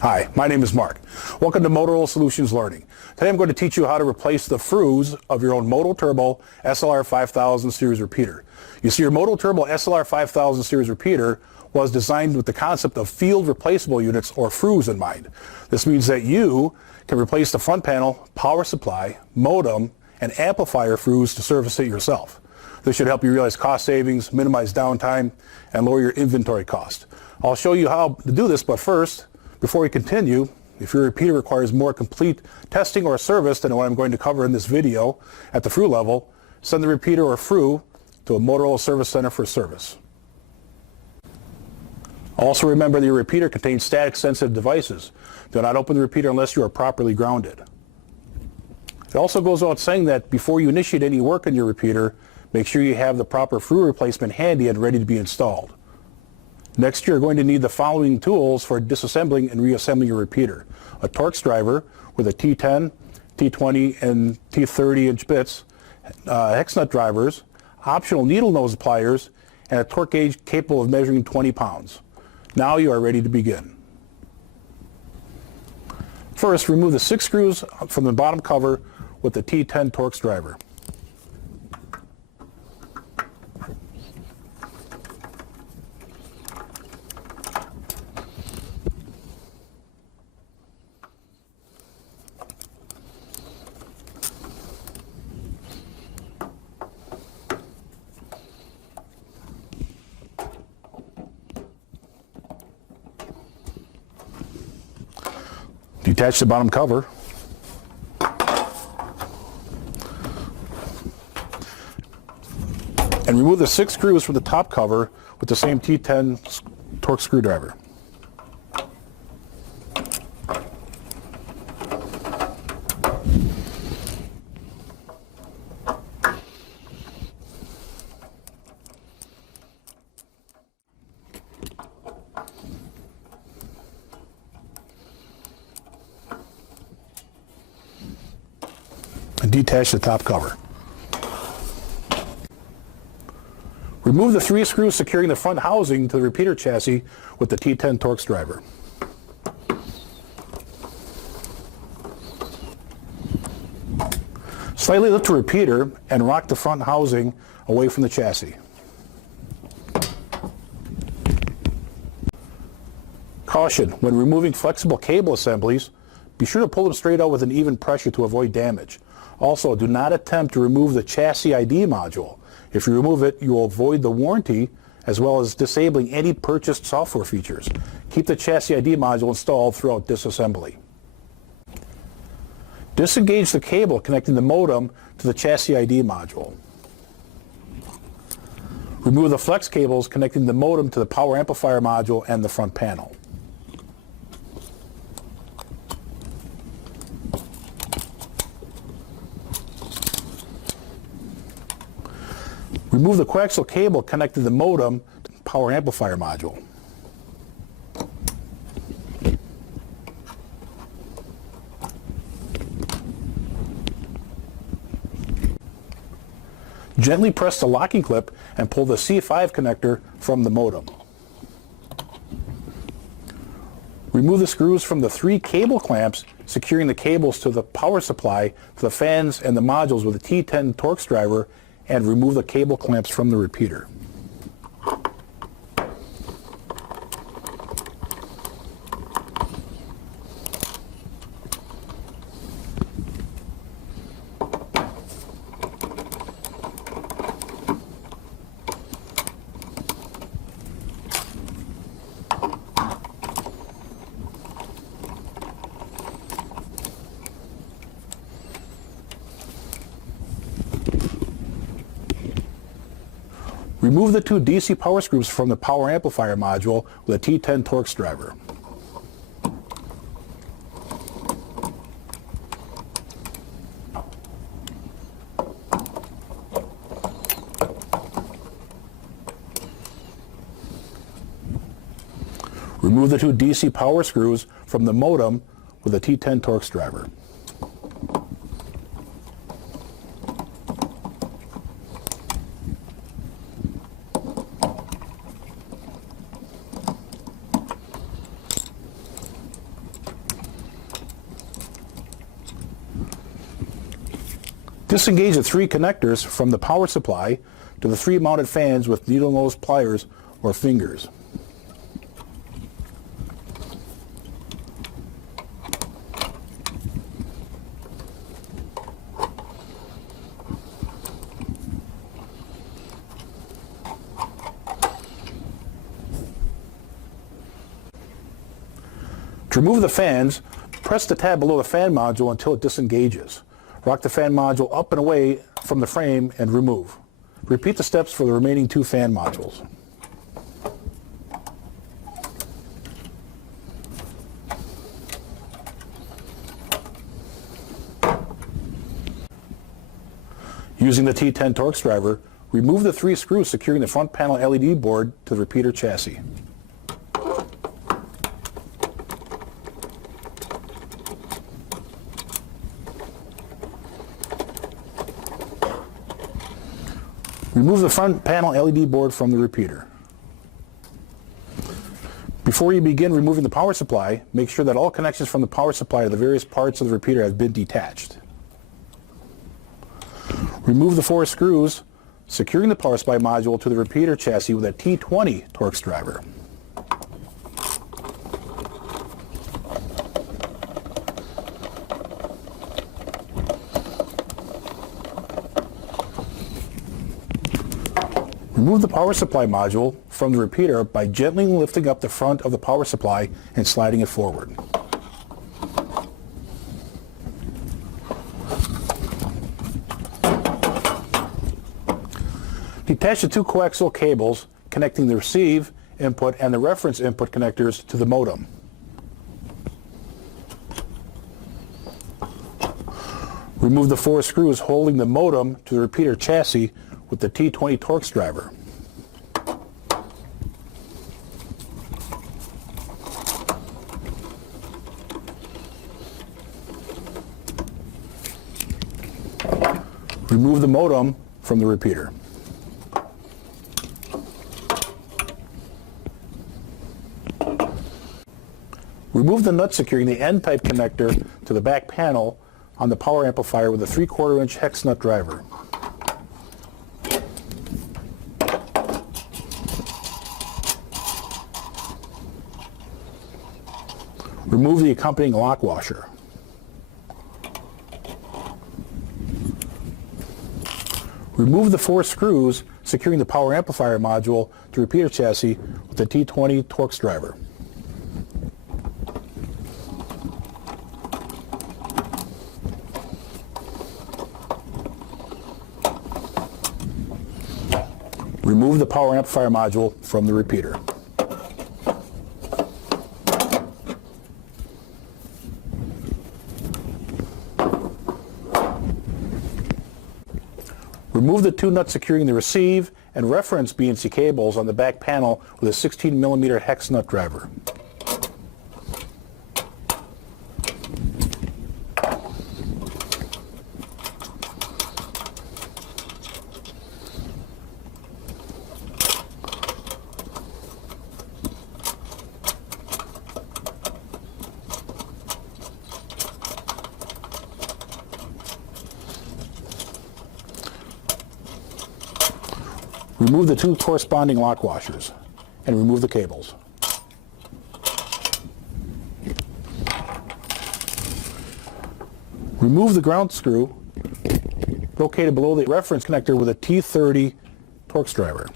Hi, my name is Mark. Welcome to Motorola Solutions Learning. Today I'm going to teach you how to replace the frues of your own MOTOROLA SLR 5000 series repeater. You see, your MOTOROLA SLR 5000 series repeater was designed with the concept of field replaceable units, or frues, in mind. This means that you can replace the front panel, power supply, modem, and amplifier frues to service it yourself. This should help you realize cost savings, minimize downtime, and lower your inventory cost. I'll show you how to do this, but first, before we continue, if your repeater requires more complete testing or service than what I'm going to cover in this video at the frue level, send the repeater or frue to a Motorola Service Center for service. Also remember that your repeater contains static sensitive devices. Do not open the repeater unless you are properly grounded. It also goes without saying that before you initiate any work on your repeater, make sure you have the proper frue replacement handy and ready to be installed. Next, you're going to need the following tools for disassembling and reassembling your repeater: a Torx driver with a T10, T20, and T30 inch bits, hex nut drivers, optional needle nose pliers, and a torque gauge capable of measuring 20 pounds. Now you are ready to begin. First, remove the 6 screws from the bottom cover with the T10 Torx driver. Detach the bottom cover. And remove the 6 screws from the top cover with the same T10 Torx screwdriver. And detach the top cover. Remove the 3 screws securing the front housing to the repeater chassis with the T10 Torx driver. Slightly lift the repeater and rock the front housing away from the chassis. Caution: when removing flexible cable assemblies, be sure to pull them straight out with an even pressure to avoid damage. Also, do not attempt to remove the chassis ID module. If you remove it, you will void the warranty as well as disabling any purchased software features. Keep the chassis ID module installed throughout disassembly. Disengage the cable connecting the modem to the chassis ID module. Remove the flex cables connecting the modem to the power amplifier module and the front panel. Remove the coaxial cable connected to the modem to the power amplifier module. Gently press the locking clip and pull the C5 connector from the modem. Remove the screws from the 3 cable clamps securing the cables to the power supply, to the fans and the modules with the T10 Torx driver, and remove the cable clamps from the repeater. Remove the 2 DC power screws from the power amplifier module with a T10 Torx driver. Remove the 2 DC power screws from the modem with a T10 Torx driver. Disengage the 3 connectors from the power supply to the 3 mounted fans with needle nose pliers or fingers. To remove the fans, press the tab below the fan module until it disengages. Rock the fan module up and away from the frame and remove. Repeat the steps for the remaining 2 fan modules. Using the T10 Torx driver, remove the 3 screws securing the front panel LED board to the repeater chassis. Remove the front panel LED board from the repeater. Before you begin removing the power supply, make sure that all connections from the power supply to the various parts of the repeater have been detached. Remove the 4 screws securing the power supply module to the repeater chassis with a T20 Torx driver. Remove the power supply module from the repeater by gently lifting up the front of the power supply and sliding it forward. Detach the 2 coaxial cables connecting the receive input and the reference input connectors to the modem. Remove the 4 screws holding the modem to the repeater chassis with the T20 Torx driver. Remove the modem from the repeater. Remove the nut securing the N-type connector to the back panel on the power amplifier with a 3/4 inch hex nut driver. Remove the accompanying lock washer. Remove the 4 screws securing the power amplifier module to repeater chassis with the T20 Torx driver. Remove the power amplifier module from the repeater. Remove the 2 nuts securing the receive and reference BNC cables on the back panel with a 16mm hex nut driver. Remove the 2 corresponding lock washers and remove the cables. Remove the ground screw located below the reference connector with a T30 Torx driver.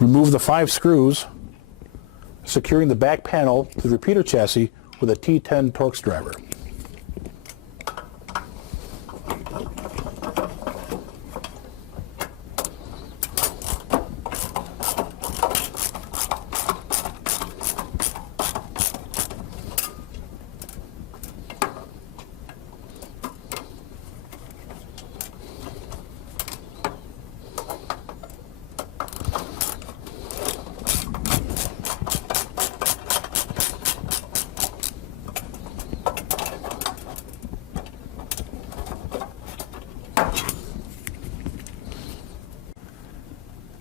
Remove the 5 screws securing the back panel to the repeater chassis with a T10 Torx driver.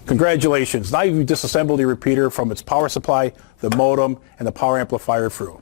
Congratulations. Now you've disassembled your repeater from its power supply, the modem, and the power amplifier through.